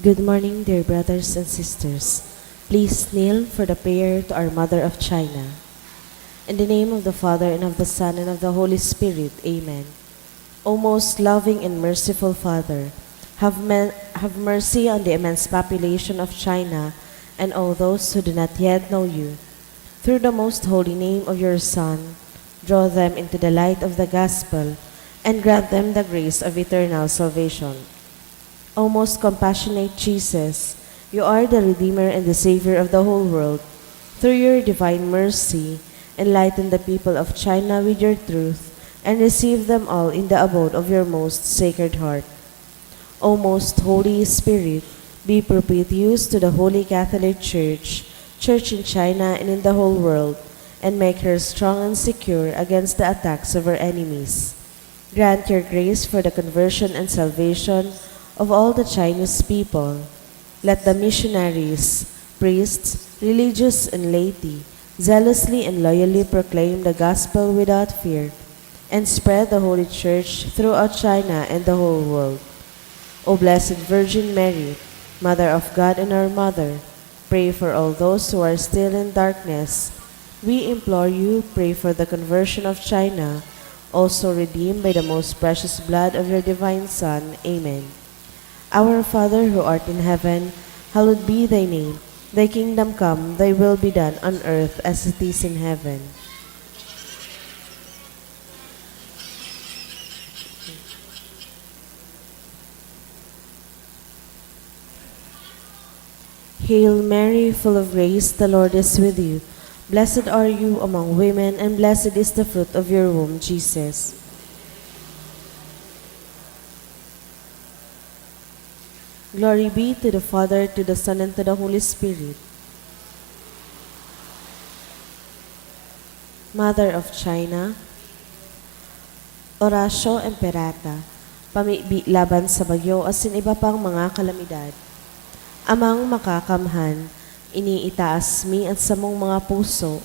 Good morning, dear brothers and sisters. Please kneel for the prayer to our Mother of China. In the name of the Father, and of the Son, and of the Holy Spirit. Amen. O most loving and merciful Father, have mercy on the immense population of China and all those who do not yet know you. Through the most holy name of your Son, draw them into the light of the gospel and grant them the grace of eternal salvation. O most compassionate Jesus, you are the Redeemer and the Savior of the whole world. Through your divine mercy, enlighten the people of China with your truth and receive them all in the abode of your most sacred heart. O most Holy Spirit, be propitious to the Holy Catholic Church, Church in China and in the whole world, and make her strong and secure against the attacks of her enemies. Grant your grace for the conversion and salvation of all the Chinese people. Let the missionaries, priests, religious, and laity zealously and loyally proclaim the gospel without fear and spread the Holy Church throughout China and the whole world. O Blessed Virgin Mary, Mother of God and our Mother, pray for all those who are still in darkness. We implore you, pray for the conversion of China, also redeemed by the most precious blood of your divine Son. Amen. Our Father who art in heaven, hallowed be thy name. Thy kingdom come, thy will be done on earth as it is in heaven. Hail Mary, full of grace, the Lord is with you. Blessed are you among women, and blessed is the fruit of your womb, Jesus. Glory be to the Father, to the Son, and to the Holy Spirit. Mother of China, Orasio Imperata, pamibi laban sa bagyo asin iba pang mga kalamidad. Amang makakamhan, iniitaas mi at samong mga puso,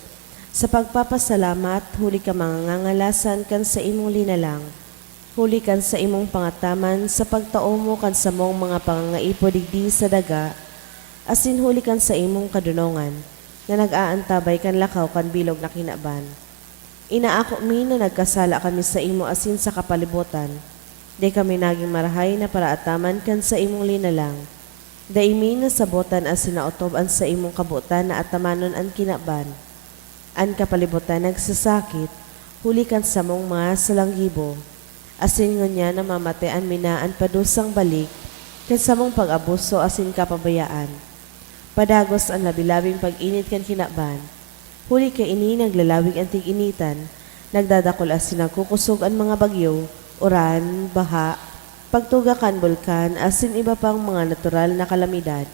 sa pagpapasalamat, huli ka mangangalasan kan sa imong linalang. Huli kan sa imong pangataman sa pagtao mo kan sa mong mga pangangaipo digdi sa daga, asin huli kan sa imong kadunongan, na nag-aantabay kan lakaw kan bilog na kinaban. Inaako mi na nagkasala kami sa imo asin sa kapalibutan, di kami naging marahay na paraataman kan sa imong linalang. Daimi na sabotan asin naotob-an sa imong kabutan na atamanon an kinaban. An kapalibutan nagsasakit, huli kan sa mong mga salanggibo, asin ngunya na mamatean minaan padusang balik, kan sa mong pag-abuso asin kapabayaan. Padagos ang labilabing pag-init kan kinaban, huli ka ini naglalawig ang tig-initan, nagdadakol asin nagkukusog ang mga bagyo, uran, baha, pagtugakan bulkan, asin iba pang mga natural na kalamidad.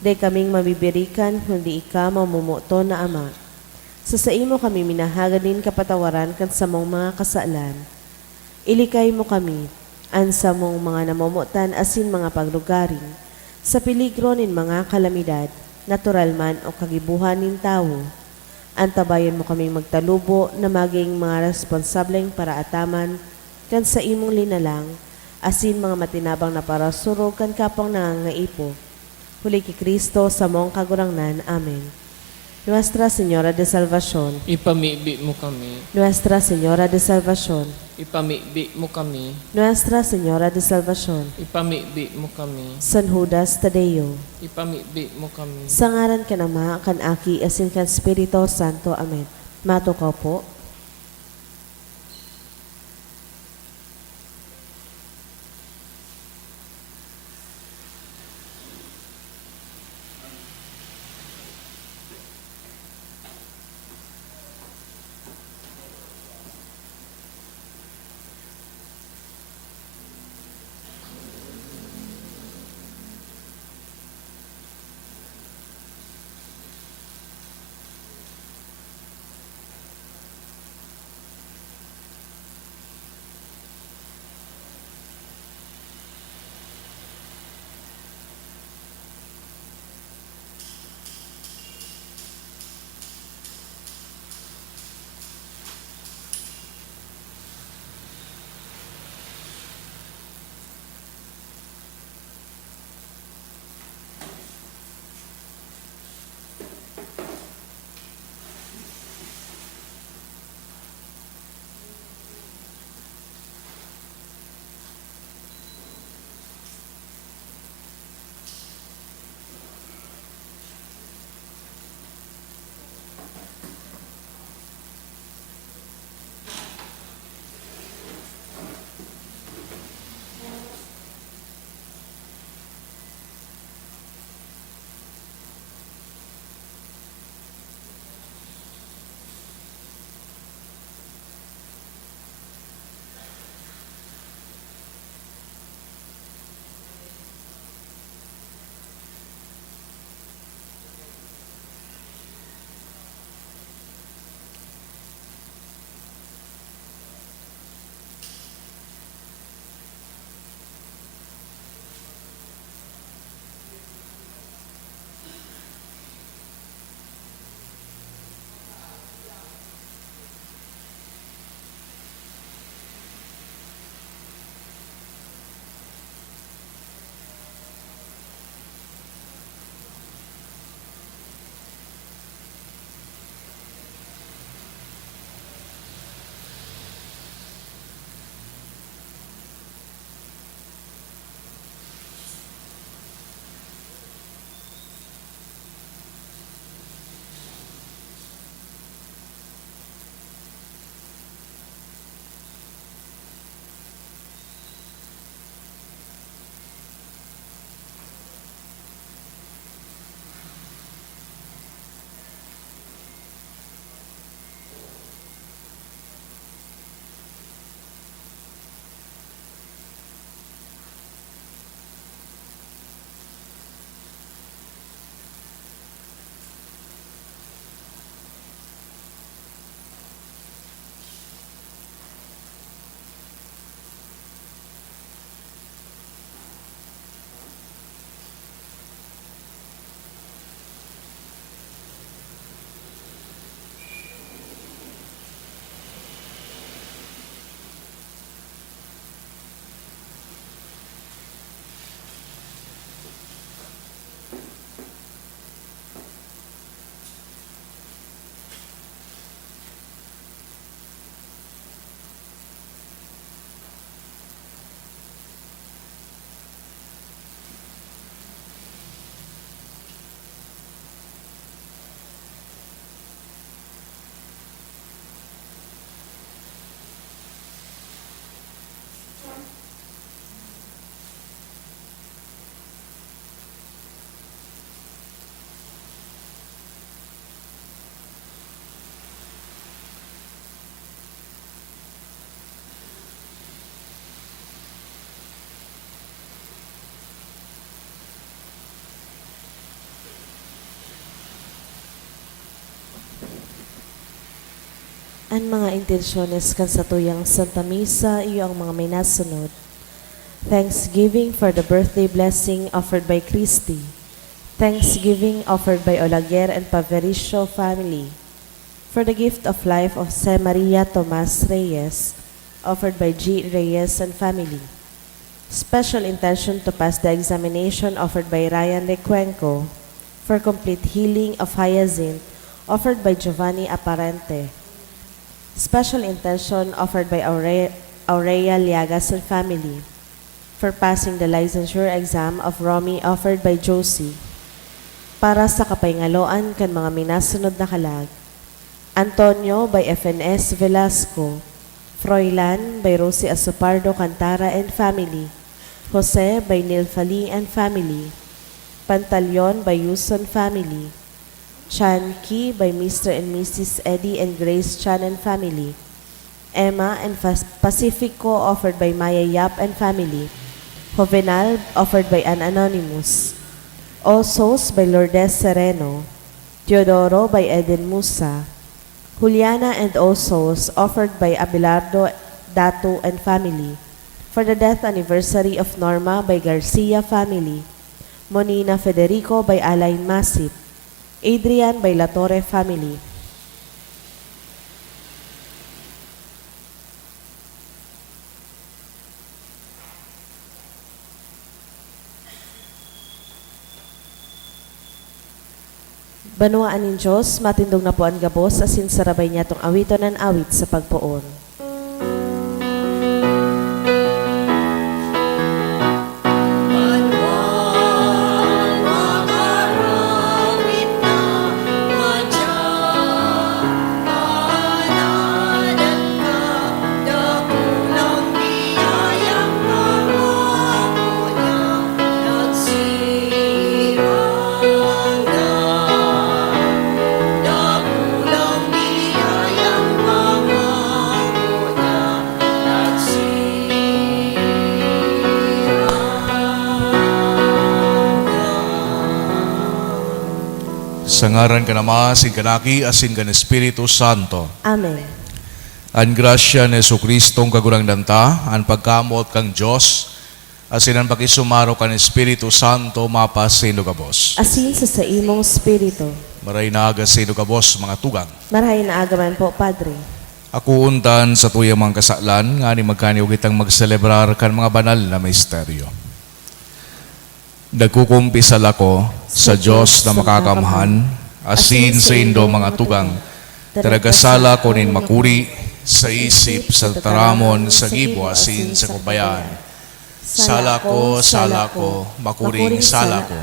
Day kaming mabibirikan, kundi ika mamumuto na Ama. Sa imo kami minahaganin kapatawaran kan sa mong mga kasalan. Ilikay mo kami, ansa mong mga namumutan asin mga paglugarin, sa peligro nin mga kalamidad, natural man o kagibuhan nin tao. Antabayan mo kaming magtalubo na maging mga responsableng paraataman kan sa imong linalang, asin mga matinabang na para surog kan kapang nangangaipo. Huli ki Kristo sa mong kagurangnan. Amen. Nuestra Señora de Salvación, Ipamibi mo kami. Nuestra Señora de Salvación, Ipamibi mo kami. Nuestra Señora de Salvación, Ipamibi mo kami. San Judas Tadeo, Ipamibi mo kami. sa ngaran ka Ama, kan Aki, asin kan Espiritu Santo. Amen. Matukaw po. Ang mga intensyones kan sa tuyang Santa Misa, iyo ang mga may nasunod. Thanksgiving for the birthday blessing offered by Christy. Thanksgiving offered by Olaguer and Pavericio family. For the gift of life of Jose Maria Tomas Reyes, offered by G. Reyes and family. Special intention to pass the examination offered by Ryan Recuenco. For complete healing of Hyacinth, offered by Giovanni Aparente. Special intention offered by Aurea Liagas and family. For passing the licensure exam of Romy, offered by Josie. Para sa kapaingaloan kan mga minasunod na kalag. Antonio by FNS Velasco. Froilan by Rosie Asopardo Cantara and family. Jose by Nilfali and family. Pantaleon by Yuson family. Chan Ki by Mr. and Mrs. Eddie and Grace Chan and family. Emma and Pacifico offered by Maya Yap and family. Jovenal offered by an anonymous. All Souls by Lourdes Sereno. Teodoro by Eden Musa. Juliana and All Souls offered by Abelardo Datu and family. For the death anniversary of Norma by Garcia family. Monina Federico by Alain Masip. Adrian by La Torre family. Banuaan ng Diyos, matindog na po ang gabos, asin sarabay niya tong awiton ng awit sa pagpoon. Sa ngaran ka Ama, asin kanaki, asin kan Espiritu Santo. Amen. Ang grasya ni Jesucristong kagurang danta, ang pagkamot kang Diyos, asin ang pakisumaro kan Espiritu Santo, mapas sa inugabos. Asin sa imong spirito. Maray na aga sa inugabos, mga tugang. Marahay na agaman po, Padre. Ako untan sa tuyang mga kasaklan, nga ni magkaniw kitang magselebrar kan mga banal na misteryo. Nagkukumpisal ako sa Diyos na makakamhan, asin sa indo mga tugang, talagasala ko nin makuri, sa isip, sa taramon, sa gibo, asin sa kubayan. Sala ko, makuring sala ko.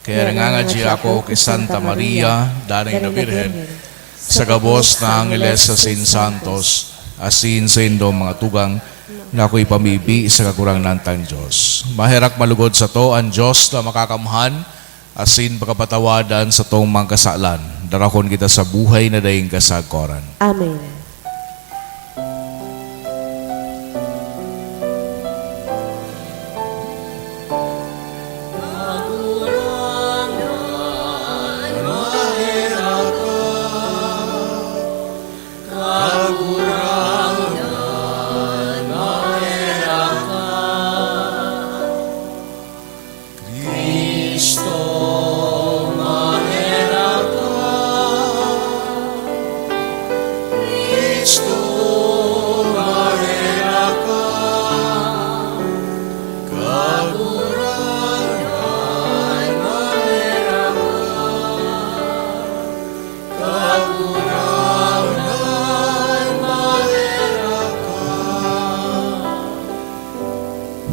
Kaya nangangadji ako kay Santa Maria, daring na Birhen, sa gabos na Angeles asin Santos, asin sa indo mga tugang, na ako'y pamibi sa kakurang nantang Diyos. Mahirak malugod sa to ang Diyos na makakamhan, asin pagkapatawadan sa tong mga kasalan. Darakon kita sa buhay na daing kasagkoran. Amen.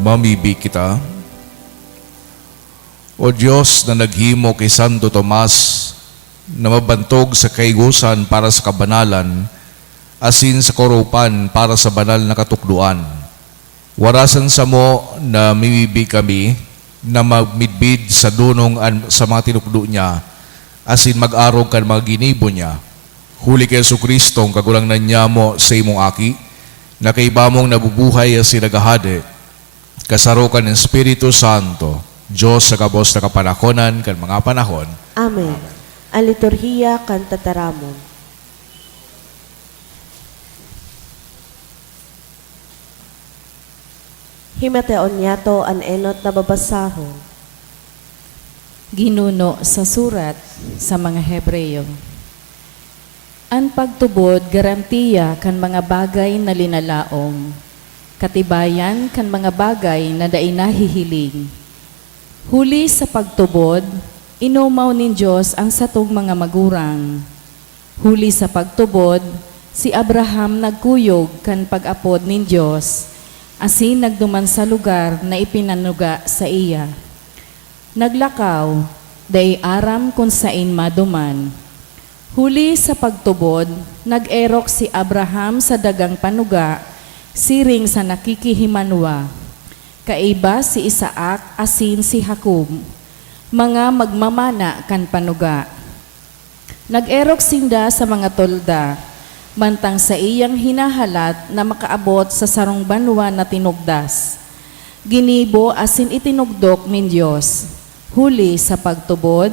Mamibi kita. O Diyos na naghimo kay Santo Tomas na mabantog sa kaigusan para sa kabanalan, asin sa korupan para sa banal na katukduan. Warasan sa mo na mimibi kami na magmidbid sa dunong sa mga tinukdo niya, asin mag-arog kan mga ginibo niya. Huli kay Jesucristo, kagulang na niya mo sa imong aki, na kay bamong nabubuhay asin nagahade, kasarukan ng Espiritu Santo, Diyos sa kabos na kapanahonan kan mga panahon. Amen. Ang liturhiya kan tataramon. Himateon niya to an enot na babasahon. Ginuno sa surat sa mga Hebreyo. Ang pagtubod garantiya kan mga bagay na linalaom, katibayan kan mga bagay na dai nahihiling. Huli sa pagtubod, inumaw nin Diyos ang satong mga magurang. Huli sa pagtubod, si Abraham nagkuyog kan pag-apod nin Diyos, asin nagduman sa lugar na ipinanuga sa iya. Naglakaw, day aram kung sain maduman. Huli sa pagtubod, nag-erok si Abraham sa dagang panuga, siring sa nakikihimanwa. Kaiba si Isaac asin si Jacob, mga magmamana kan panuga. Nag-erok sinda sa mga tolda, mantang sa iyang hinahalat na makaabot sa sarong banwa na tinugdas. Ginibo asin itinugdok nin Diyos. Huli sa pagtubod,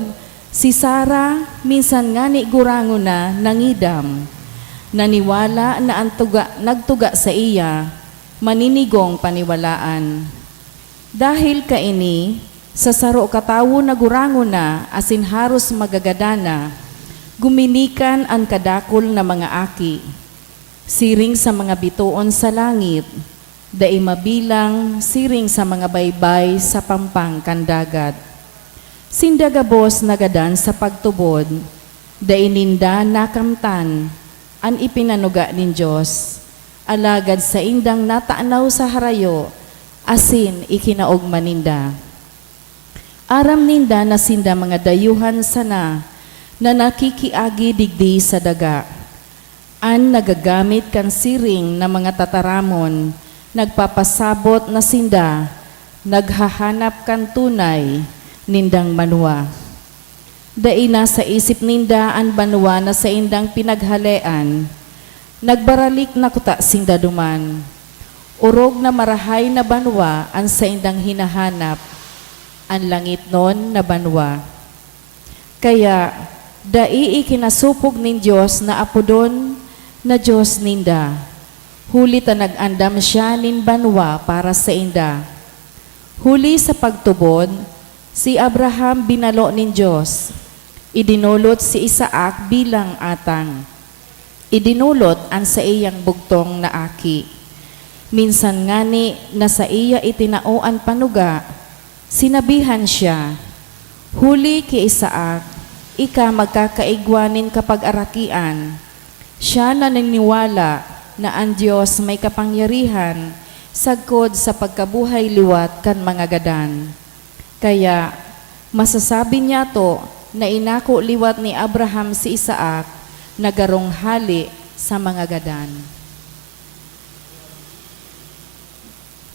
si Sarah minsan nga ni gurango na nangidam. Naniwala na nagtuga sa iya, maninigong paniwalaan. Dahil kaini, sa saro katawo na gurango na asin haros magagadana, guminikan ang kadakol na mga aki. Siring sa mga bituon sa langit, dai mabilang siring sa mga baybay sa pampang kandagat. Sindagabos nagadan sa pagtubod, daininda nakamtan, an ipinanuga nin Diyos, alagad sa indang nataanaw sa harayo, asin ikinaog maninda. Aram ninda na sinda mga dayuhan sana, na nakikiagi digdi sa daga. An nagagamit kan siring na mga tataramon, nagpapasabot na sinda, naghahanap kan tunay, nindang banwa. Dai na sa isip ninda ang banwa na sa indang pinaghalean, nagbaralik na kuta sinda duman. Urog na marahay na banwa ang sa indang hinahanap, ang langit non na banwa. Kaya, dai ikinasupog nin Diyos na apodon na Diyos ninda. Huli ta nag-andam siya nin banwa para sa inda. Huli sa pagtubod, si Abraham binalo nin Diyos. Idinulot si Isaac bilang atang. Idinulot ang sa iyang bugtong na aki. Minsan ngani na sa iya itinao ang panuga, sinabihan siya, huli ki Isaac, ika magkakaigwanin kapag arakian. Siya na naniniwala na ang Diyos may kapangyarihan sagkod sa pagkabuhay liwat kan mga gadan. Kaya, masasabi niya to na inako liwat ni Abraham si Isaac na garong hali sa mga gadan.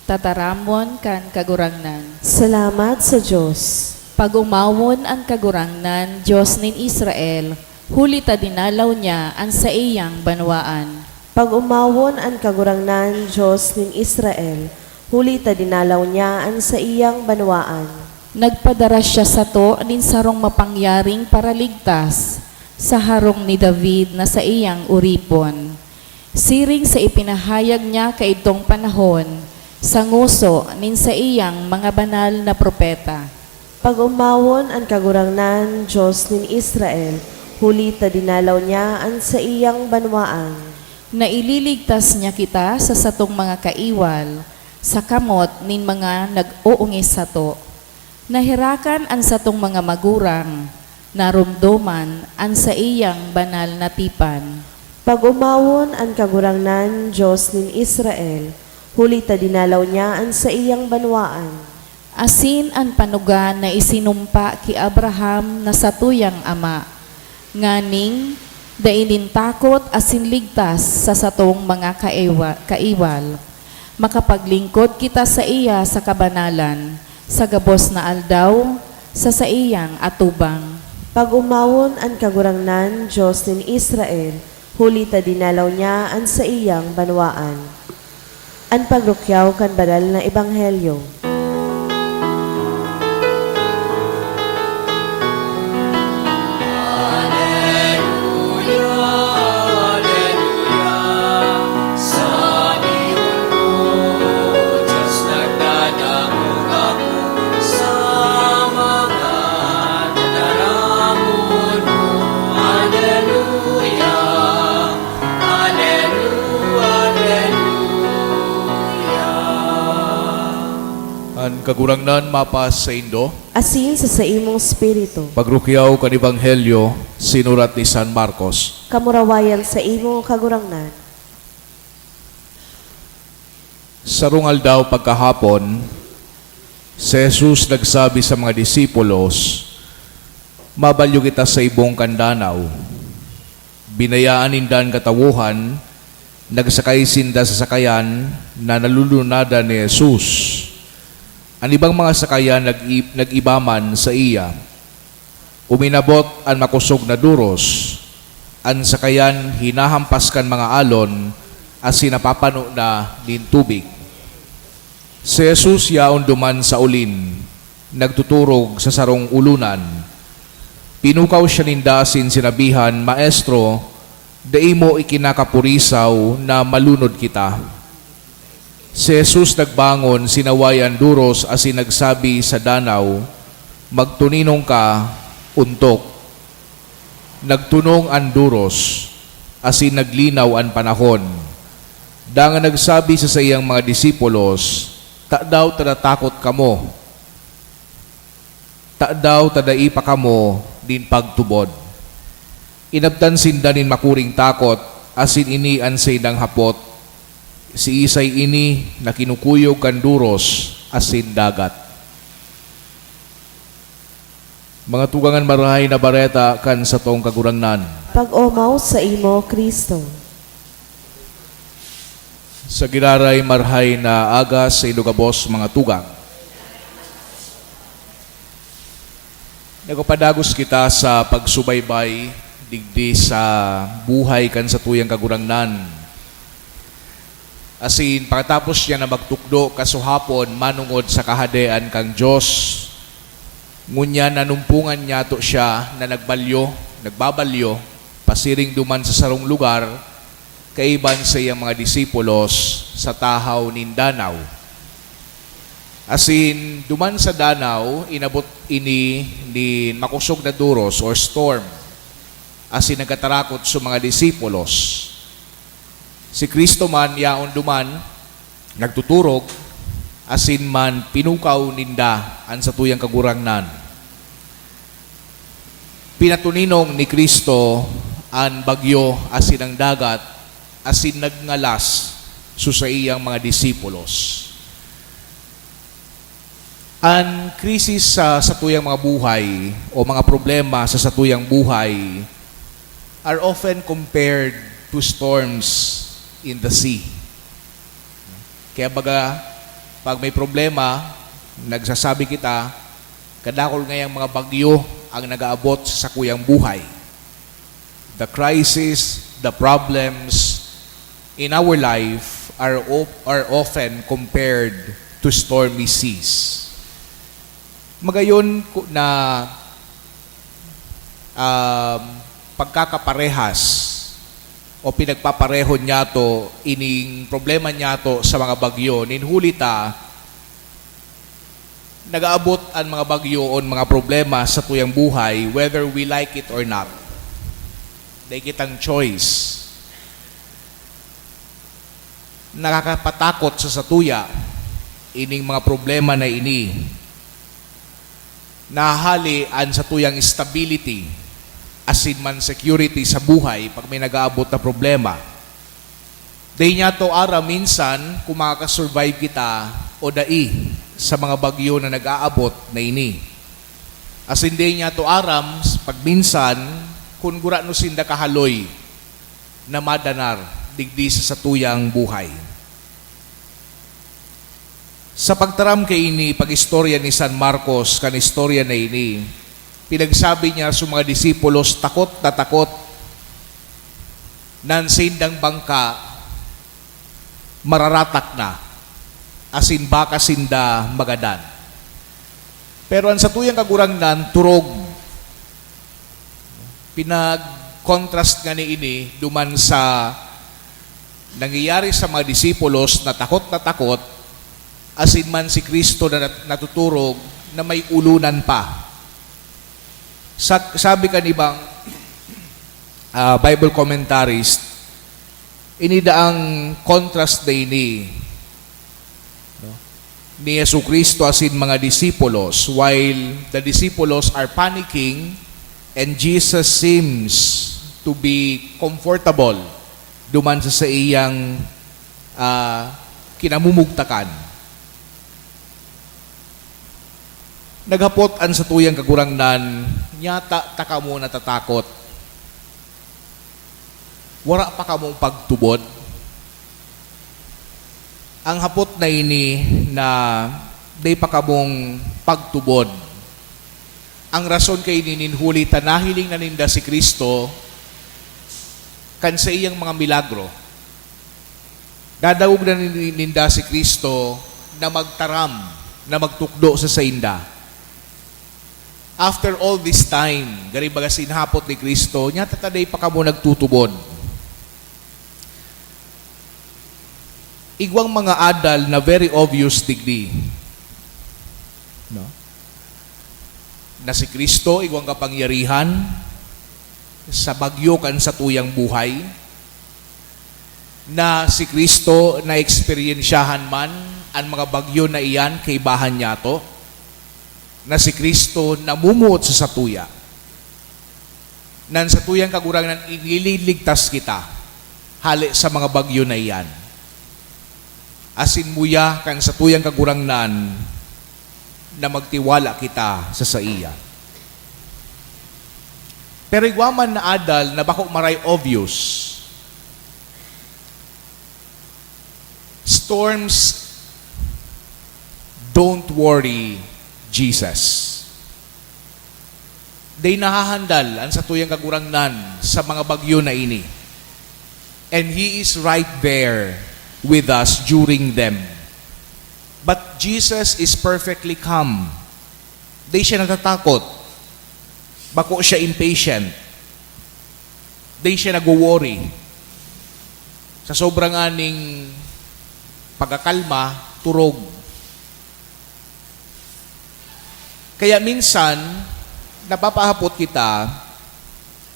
Tataramon kan kagurangnan. Salamat sa Diyos. Pag umawon ang kagurangnan, Diyos nin Israel, huli ta dinalaw niya ang sa iyang banwaan. Pag umawon ang kagurangnan, Diyos nin Israel, huli ta dinalaw niya ang sa iyang banwaan. Nagpadara siya sa to nin sarong mapangyaring paraligtas sa harong ni David na sa iyang uripon. Siring sa ipinahayag niya kaitong panahon, sa nguso nin sa iyang mga banal na propeta. Pag umawon ang kagurangnan, Diyos nin Israel, huli ta dinalaw niya ang sa iyang banwaan. Naililigtas niya kita sa satong mga kaiwal, sa kamot nin mga nag-uungis sa to. Nahirakan ang satong mga magurang, narumdoman ang sa iyang banal na tipan. Pag umawon ang kagurangnan, Diyos nin Israel, huli ta dinalaw niya ang sa iyang banwaan. Asin ang panuga na isinumpa ki Abraham na satuyang ama, nganing dainin takot asin ligtas sa satong mga kaiwal. Makapaglingkod kita sa iya sa kabanalan, sa gabos na aldaw, sa iyang atubang. Pag umawon ang kagurangnan, Diyos nin Israel, huli ta dinalaw niya ang sa iyang banwaan. Ang pagrukyaw kan banal na ebanghelyo. Sa Diyos mo, Diyos nagdala. Ang kagurangnan mapas sa Indo, asin sa imong spiritu, pagrukyaw kan Ebanghelyo, sinurat ni San Marcos. kamurawayan sa imong kagurangnan. Sarungal daw pagkahapon, si Jesus nagsabi sa mga disipulos, mabalyo kita sa ibong kandanaw. Binayaan nindan katawuhan, nagsakay sinda sa sakayan na nalulunada ni Jesus. Ang ibang mga sakayan nag-ibaman sa iya. Uminabot ang makusog na duros. Ang sakayan hinahampaskan mga alon as sinapapano na din tubig. Si Jesus yaon duman sa ulin, nagtuturog sa sarong ulunan. Pinukaw siya nindasin sinabihan, Maestro, dai mo ikinakapurisaw na malunod kita. Si Jesus nagbangon, sinawayan duros asin nagsabi sa danaw, magtuninong ka, untok. Nagtunong ang duros, asin naglinaw ang panahon. Dangan nagsabi sa iyang mga disipulos, ta daw tadatakot kamo. Ta daw tadai pa kamo din pagtubod. Inabtan sinda nin makuring takot, asin ini an sa idang hapot. Si Isay ini na kinukuyog kan duros, asin dagat. Mga tugangan marahay na bareta kan sa tong kagurangnan. Pag-umaw sa imo, Kristo. Sa giraray marhay na aga sa ilugabos mga tugang. Nagapadagos kita sa pagsubaybay digdi sa buhay kan sa tuyang kagurangnan. Asin pagkatapos niya na magtukdo kasuhapon manungod sa kahadean kang Diyos. Ngunya nanumpungan niya to siya na nagbabalyo, pasiring duman sa sarong lugar, kaiban sa iyang mga disipulos sa tahaw nin danaw. Asin, duman sa danaw, inabot ini ni makusog na duros or storm. Asin nagkatarakot sa mga disipulos. Si Kristo man, yaon duman, nagtuturog, asin man pinukaw ninda an sa tuyang kagurangnan. Pinatuninong ni Kristo an bagyo asin ang dagat, asin nagngalas sa iyang mga disipulos. Ang krisis sa satuyang mga buhay o mga problema sa satuyang buhay are often compared to storms in the sea. Kaya baga, pag may problema, nagsasabi kita, kadakol ngayang mga bagyo ang nag-aabot sa kuyang buhay. The crisis, the problems in our life are often compared to stormy seas. Magayon na pagkakaparehas o pinagpapareho niya to ining problema niya to sa mga bagyo, ninhulita nag-aabot ang mga bagyo o mga problema sa tuyang buhay whether we like it or not. Dahil kitang choice. Nakakapatakot sa satuya ining mga problema na ini. Nahali ang satuyang stability asin man security sa buhay pag may nag-aabot na problema. Dahil niya to ara minsan kung makakasurvive kita o dai sa mga bagyo na nag-aabot na ini. As hindi niya to aram pag minsan kung gura no sinda kahaloy na madanar digdi sa satuyang buhay. Sa pagtaram kay ini, pag-istorya ni San Marcos, kan istorya na ini, pinagsabi niya sa mga disipulos, takot na takot, nan sindang bangka, mararatak na, asin baka sinda magadan. Pero ang satuyang kagurangnan, turog. Pinag-contrast nga ni ini, duman sa nangyayari sa mga disipulos na takot, asin man si Kristo na natuturog na may ulunan pa. Sabi ka ni bang Bible commentaries, inida ang contrast na ini. No? ni Yesu Kristo asin mga disipulos while the disciples are panicking and Jesus seems to be comfortable duman sa iyang kinamumugtakan. Naghapot an sa tuyang kagurangnan, nyata taka mo natatakot. Wara pa ka mong pagtubod. Ang hapot na ini na day pa ka mong pagtubod. Ang rason kay nininhuli tanahiling na ninda si Kristo kan sa iyang mga milagro. Dadawog na ninda si Kristo na magtaram, na magtukdo sa sainda. After all this time, gari baga sinhapot ni Kristo, nya tataday pa ka mo nagtutubod. Igwang mga adal na very obvious digdi. No? Na si Kristo, igwang kapangyarihan, sa bagyo kan sa tuyang buhay, na si Kristo na eksperyensyahan man ang mga bagyo na iyan kay bahan niya to, na si Kristo namumuot sa satuya, nan sa tuyang kagurangan ililigtas kita hali sa mga bagyo na iyan. Asin muya kan sa tuyang kagurangnan na magtiwala kita sa iya. Pero igwaman na adal na bako maray obvious. Storms don't worry Jesus. Day nahahandal ang sa tuyang kagurangnan sa mga bagyo na ini. And He is right there with us during them. But Jesus is perfectly calm. Di siya natatakot. Bako siya impatient. Di siya nag-worry. Sa sobrang aning pagkakalma, turog. Kaya minsan, napapahapot kita,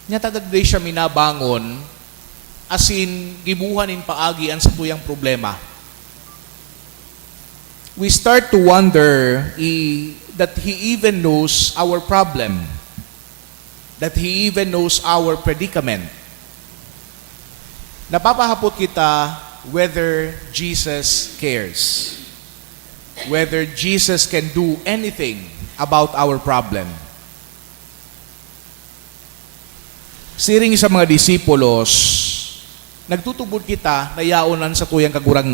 nyatagagday siya minabangon, asin gibuhanin paagi ang sa tuyang problema. We start to wonder that He even knows our problem, that He even knows our predicament. Napapahapot kita whether Jesus cares, whether Jesus can do anything about our problem. Siring sa mga disipulos, nagtutubod kita na yaonan sa tuyang kagurangnan